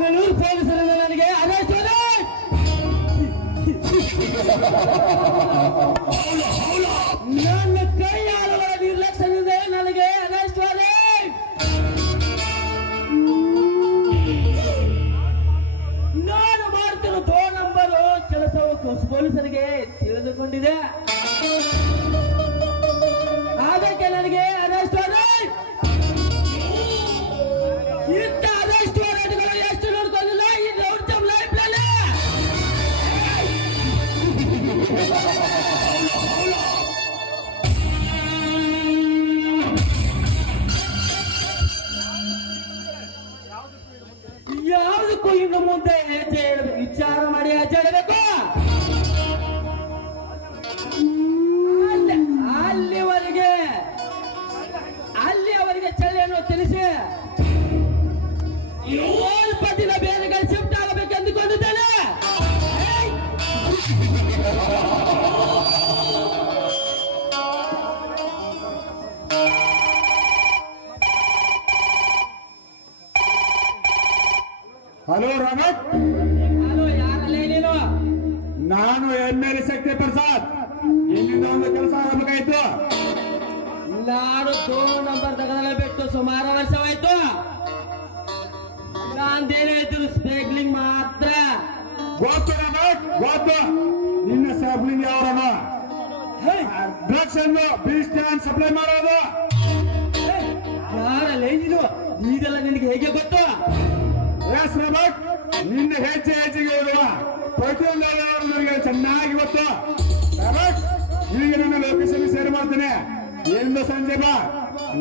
ಮಂಗಳೂರು ಪೊಲೀಸರಿಂದ ನನಗೆ ಅರೆಸ್ಟ್ ನನ್ನ ಕೈ ಆಳುಗಳ ನಿರ್ಲಕ್ಷ್ಯದಿಂದ ನನಗೆ ಅರೆಸ್ಟ್ ನಾನು ಮಾಡ್ತಿರೋ 2 ನಂಬರು ಕೆಲಸವು ಪೊಲೀಸರಿಗೆ ತಿಳಿದುಕೊಂಡಿದೆ. ಅದಕ್ಕೆ ನನಗೆ ಅರೆಸ್ಟ್ ಇಂಥ ಅರೆಸ್ಟ್ ವಾರೆಂಟ್ಗಳು ಎಷ್ಟು ನೋಡ್ಕೊಂಡಿಲ್ಲ ಈ ದೌರ್ಜನ್ಯ ಲೈಫ್ ನಲ್ಲಿ. ಯಾವುದಕ್ಕೂ ಇನ್ನು ಮುಂದೆ ಹೆಜ್ಜೆ ವಿಚಾರ ಮಾಡಿ ಹೆಜ್ಜೆ ಇಡಬೇಕು. ಅಲ್ಲಿವರೆಗೆ ಚಳಿಯನ್ನು ತಿಳಿಸಿ ಸ್ವಲ್ಪ ದಿನ ಬೇರೆ ಶಿಫ್ಟ್ ಆಗಬೇಕು ಎಂದುಕೊಂಡಿದ್ದೇನೆ. ಹಲೋ ರಾಮತ್, ಹಲೋ, ಯಾರಲ್ಲೇ ನೀನು? ನಾನು MLA ಶಕ್ತಿ ಪ್ರಸಾದ್. ಇಲ್ಲಿಂದ ಒಂದು ಕೆಲಸ ಆಗಬೇಕಾಯ್ತು. ನಾನು 2 ನಂಬರ್ ತಗೊಳ್ಳಬೇಕು. ಸುಮಾರು ವರ್ಷವಾಯ್ತು. ನಾನೇನಾಯ್ತು ಸ್ಪೇಗ್ಲಿಂಗ್ ಮಾತ್ರ ಗೊತ್ತು ರಾಮತ್, ಗೊತ್ತು. ನಿನ್ನ ಸ್ಯಾಬ್ಲಿಂಗ್ ಯಾವರನ ಡ್ರಗ್ಸ್ ಅನ್ನು ಬಿ ಸ್ಟ್ಯಾಂಡ್ ಸಪ್ಲೈ ಮಾಡೋದು. ಯಾರಲ್ಲೇ ನೀನು? ಇದೆಲ್ಲ ನಿನಗೆ ಹೇಗೆ ಗೊತ್ತು? ಎಸ್ ರಾಮತ್, ನಿನ್ನ ಹೆಜ್ಜೆಗೆ ಇರುವ ಪ್ರತಿಯೊಂದು ನನಗೆ ಚೆನ್ನಾಗಿ ಗೊತ್ತು. ರಾಮತ್, ಈಗ ನನ್ನ ಲೊಕೇಶನ್ ಶೇರ್ ಮಾಡ್ತೇನೆ. ಎಂದು ಸಂಜೆ ಬಾ,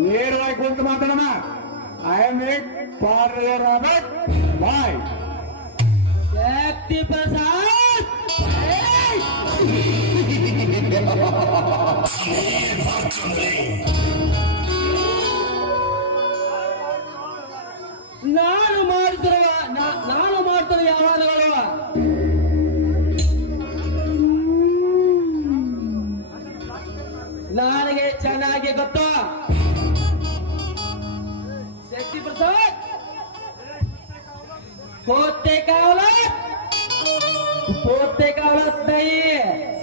ನೇರವಾಗಿ ಕುಂತು ಮಾತಾಡೋಣ. I am make for Robert boy. Shakti Prasad, ನಾನು ಮಾಡ್ತಿರುವ ವ್ಯವಹಾರಗಳು ನನಗೆ ಚೆನ್ನಾಗಿ ಗೊತ್ತು. ಶಕ್ತಿ ಪ್ರಸಾದ್, ಪೋತೆ ಕಾವಲತ್ नहीं